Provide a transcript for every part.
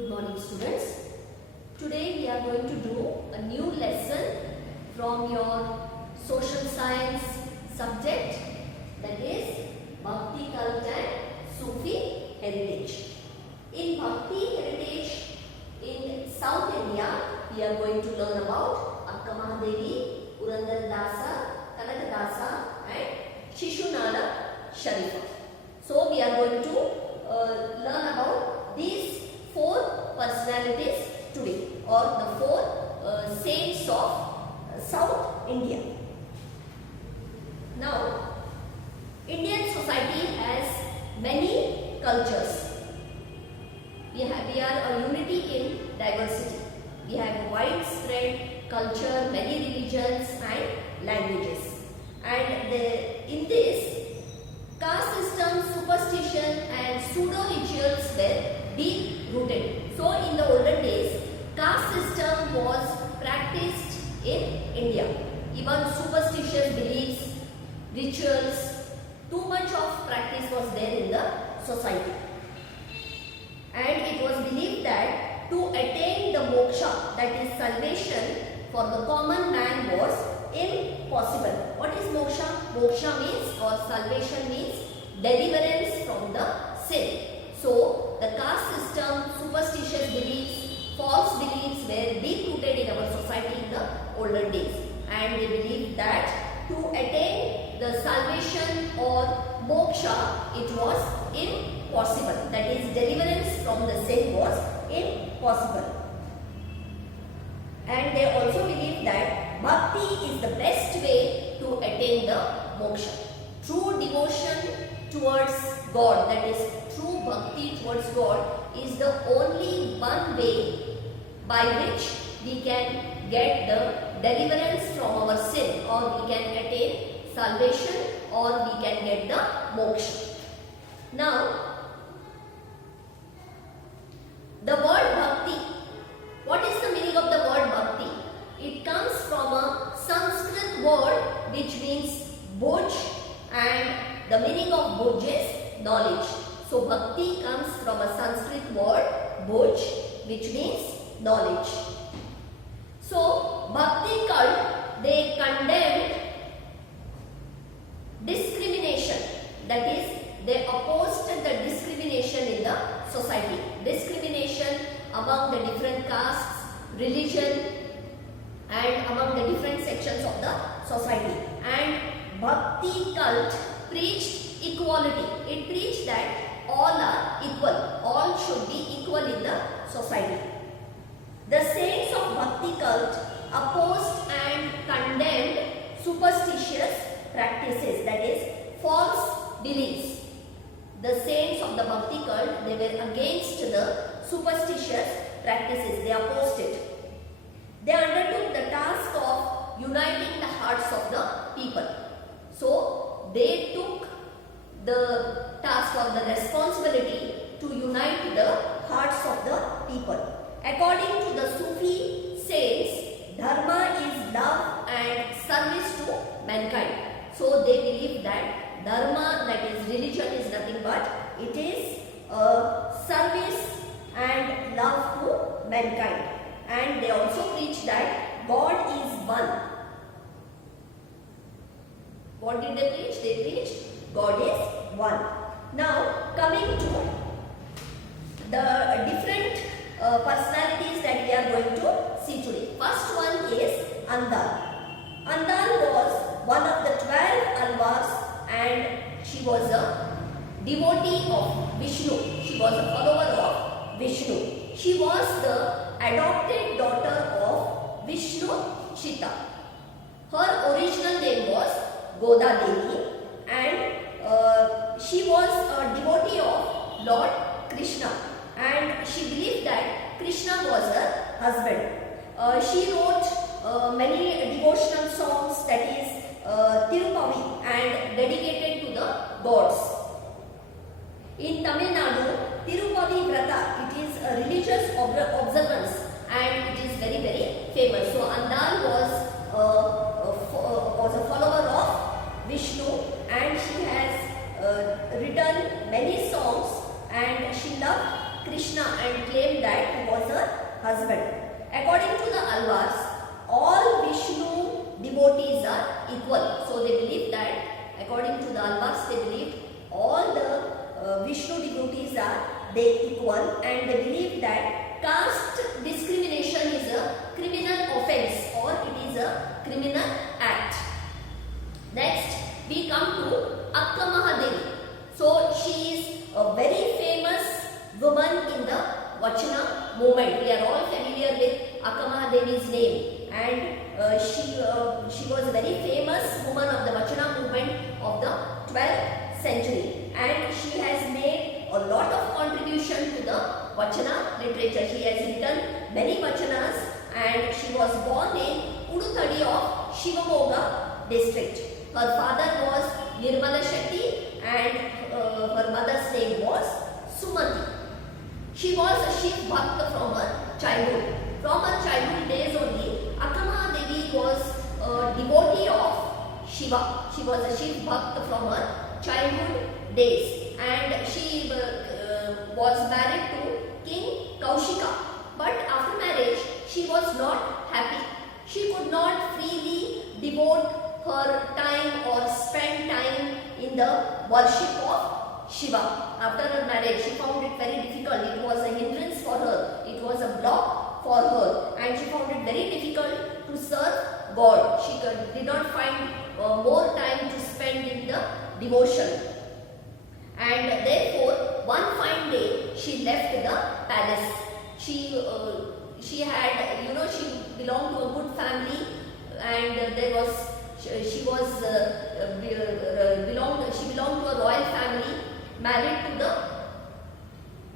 Good morning, students. Today we are going to do a new lesson from your social science subject, that is Bhakti Cult and Sufi heritage. In Bhakti heritage in South India, we are going to learn about Akka Mahadevi, Purandaradasa, Kanakadasa and Shishunala Sharifa. So we are going to learn about these four personalities today, or the four saints of South India. Now, Indian society has many cultures. We are a unity in diversity. We have a widespread culture, many religions and languages. And in this, caste system, superstition and pseudo rituals were deep rooted. So in the olden days, caste system was practiced in India. Even superstitious beliefs, rituals, too much of practice was there in the society. And it was believed that to attain the moksha, that is salvation for the common man, was impossible. What is moksha? Moksha means, or salvation means, deliverance from the sin. So the caste system, superstitious beliefs, false beliefs were deep rooted in our society in the olden days, and they believed that to attain the salvation or moksha, it was impossible. That is, deliverance from the sin was impossible. And they also believed that bhakti is the best way to attain the moksha. True devotion towards God, that is true bhakti towards God, is the only one way by which we can get the deliverance from our sin, or we can attain salvation, or we can get the moksha. Now, the word bhakti, what is the meaning of the word bhakti? It comes from a Sanskrit word which means bhuj, and the meaning of bhuj is knowledge. So bhakti comes from a Sanskrit word bhuj, which means knowledge. So bhakti cult, they condemned discrimination, that is, they opposed the discrimination in the society. Discrimination among the different castes, religion and among the different sections of the society. And bhakti cult preached equality. It preached that all are equal. All should be equal in the society. The saints of bhakti cult opposed and condemned superstitious practices, that is, false beliefs. The saints of the bhakti cult, they were against the superstitious practices. They opposed it. They undertook the task of uniting the hearts of the people. So they took the task or the responsibility to unite the hearts of the people. According to the Sufi saints, dharma is love and service to mankind. So they believe that dharma, that is religion, is nothing but it is service and love to mankind. And they also preach that God is one. What did they preach? They preached God is one. Now coming to the different personalities that we are going to see today. First one is Andal. Andal was one of the 12 Alvars, and she was a devotee of Vishnu. She was a follower of Vishnu. She was the adopted daughter of Vishnu Chita. Her original name was Goda Devi, and she was a devotee of Lord Krishna, and she believed that Krishna was her husband. She wrote many devotional songs, that is Tirupavi, and dedicated to the gods. In Tamil Nadu, Tirupavi Vrata, it is a religious observance, and it is very, very famous. So Andal was a follower of Vishnu, and she has written many songs, and she loved Krishna and claimed that he was her husband. According to the Alvars, all Vishnu devotees are equal. So they believe that, according to the Alvars, they believe all the Vishnu devotees are they equal, and they believe that caste discrimination is a criminal offense or it is a criminal act. Next, we come to Akka Mahadevi. So she is a very famous woman in the Vachana movement. We are all familiar with Akka Mahadevi's name, and she was a very famous woman of the Vachana movement of the 12th century, and she has made a lot of contribution to the Vachana literature. She has written many Vachanas, and she was born in Udutadi of Shivamoga district. Her father was Nirmala Shetty and her mother's name was Sumati. She was a Shiv Bhakta from her childhood. From her childhood days only, Akka Mahadevi was a devotee of Shiva. She was a Shiv Bhakta from her childhood days, and she was married to King Kaushika. But after marriage, she was not happy. She could not freely devote her time or spend time in the worship of Shiva. After her marriage, she found it very difficult. It was a hindrance for her. It was a block for her, and she found it very difficult to serve God. She did not find more time to spend in the devotion. And therefore, one fine day, she left the palace. She had, she belonged to a good family, and she belonged to a royal family, married to the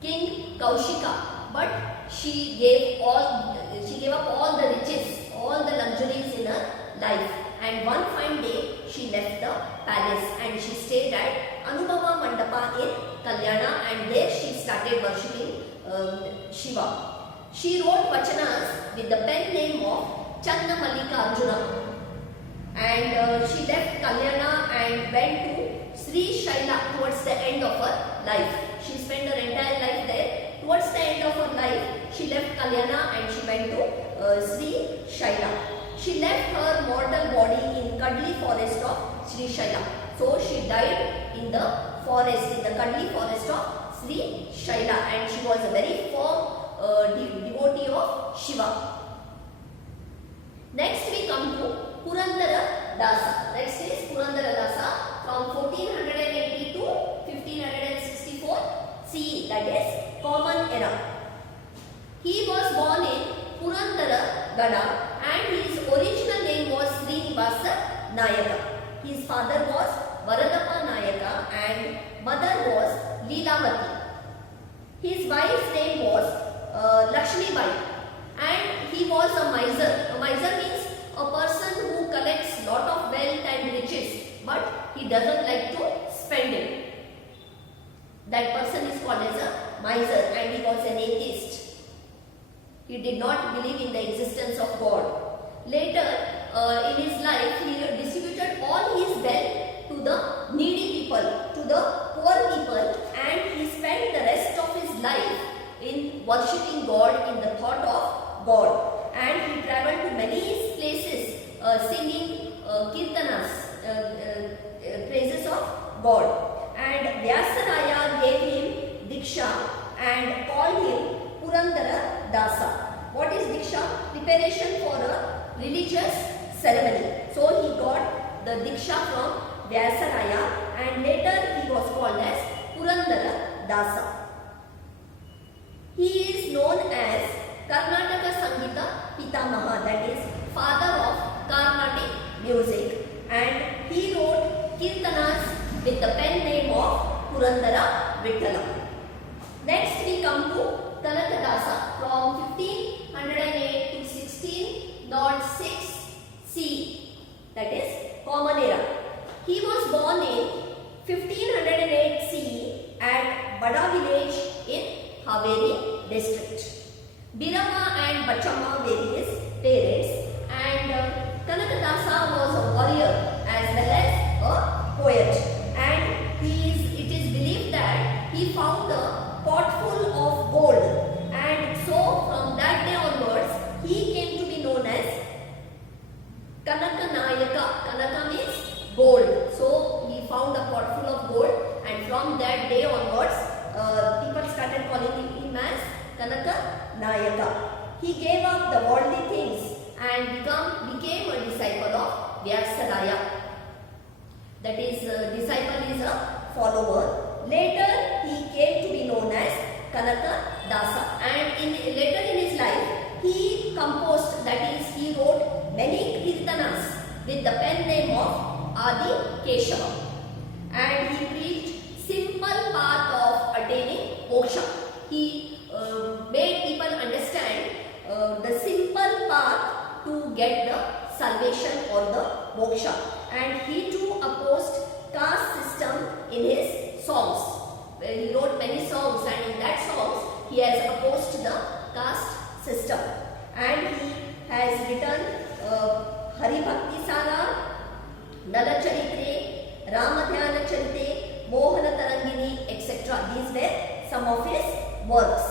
King Kaushika, but she gave up all the riches, all the luxuries in her life, and one fine day she left the palace and she stayed at Anubhava Mandapa in Kalyana, and there she started worshipping Shiva. She wrote vachanas with the pen name of Channa Mallika Arjuna, and she left Kalyana and went to Sri Shaila towards the end of her life. She spent her entire life there. Towards the end of her life, she left Kalyana and she went to Sri Shaila. She left her mortal body in Kadli forest of Sri Shaila. So she died in the forest, in the Kadli forest of Sri Shaila, and she was a very firm devotee of Shiva. Next we come to Purandara Dasa. Next is Purandara Dasa from 1480 to 1564 CE, that is Common Era. He was born in Purandara Gada and his original name was Srinivasa Nayaka. His father was Varadappa Nayaka and mother was Leelamati. His wife's name was Lakshmi Bai, and he was a miser. A miser means a person who collects lot of wealth and riches, but he doesn't like to spend it. That person is called as a miser, and he was an atheist. He did not believe in the existence of God. Later in his life, he distributed all his wealth to the needy people, to the poor people, and he spent the rest of his life in worshipping God, in the thought of God. And he traveled to many places singing kirtanas, praises of God. And Vyasaraya gave him Diksha and called him Purandara Dasa. What is Diksha? Preparation for a religious ceremony. So he got the Diksha from Vyasaraya, and later he was called as Purandara Dasa. He is known as Karnataka Sangita Pitamaha, that is father of Carnatic music, and he wrote kirtanas with the pen name of Purandara Vittala. Next we come to Kanakadasa from 1508 to 1606 CE, that is Common Era. He was born in 1508 CE at Bada village in Haveri district. Birama and Bachama were his parents, and Kanakadasa was a warrior as well as a poet, and it is believed that he found a pot full of gold that day onwards, people started calling him as Kanaka Nayaka. He gave up the worldly things and became a disciple of Vyasadaya. That is, disciple is a follower. Later, he came to be known as Kanaka Dasa, and later in his life, he composed, that is, he wrote many kirtanas with the pen name of Adi Keshava, and he preached simple path of attaining moksha. He made people understand the simple path to get the salvation or the moksha, and he too opposed caste system in his songs. He wrote many songs, and in that songs he has opposed the caste system, and he has written Hari Bhakti Sara, Nala Charitre, Ramadhyana Charite, Mohana Tarangini, etc. These were some of his works.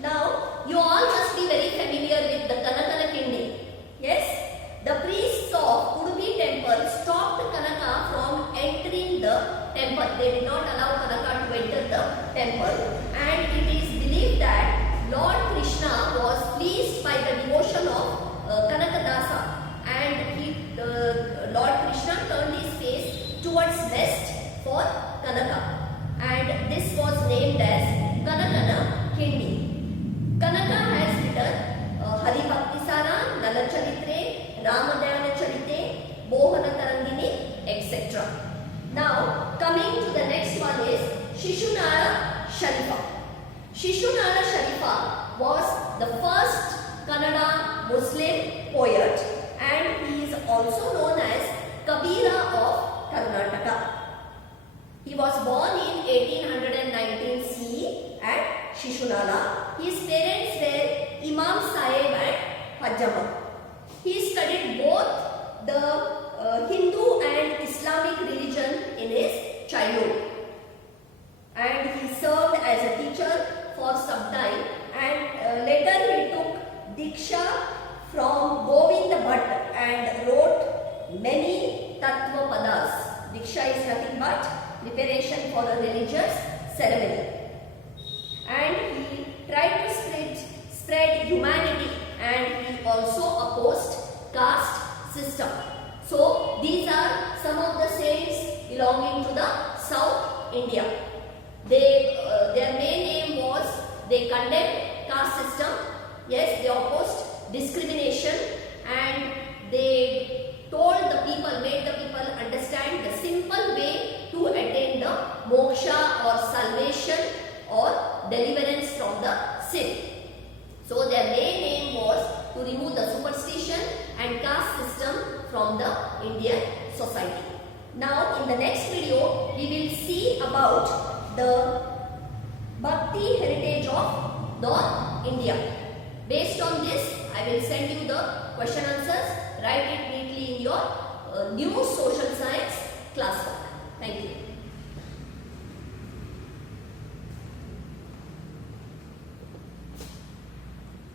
Now, you all must be very familiar with the Kanakana Kindi. Yes? The priests of Udupi temple stopped Kanaka from entering the temple. They did not allow Kanaka to enter the temple, and it is believed that Lord Krishna was pleased by the devotion of Kanaka Dasa, and Lord Krishna turned his face towards west for Kanaka, and this was named as Kanakana Kindi. Kanaka has written Hari Bhakti Sara, Nala Charitre, Ramadhyana Charite, Mohana Tarangini, etc. Now, coming to the next one is Shishunala Sharifa. Shishunala Sharifa was the first Kannada Muslim poet, and he is also known as Kabira of Karnataka. He was born in 1819 CE at Shishunala. His parents were Imam Sahib and Hajjama. He studied both the Hindu and Islamic religion in his childhood, and he served as a teacher for some time, and later he took Diksha from Govinda Bhatt and wrote many Tattva Padas. Diksha is nothing but preparation for a religious ceremony, and he tried to spread humanity, and he also opposed caste system. So these are some of the saints belonging to the South India. Their main aim was they condemned caste system. Yes, they opposed discrimination, and they told the people, made the people understand the simple way to attain the moksha or salvation or deliverance from the sin. So their main aim was to remove the superstition and caste system from the Indian society. Now in the next video, we will see about the Bhakti heritage of North India. Based on this, I will send you the question answers. Write it neatly in your new social science classwork. Thank you.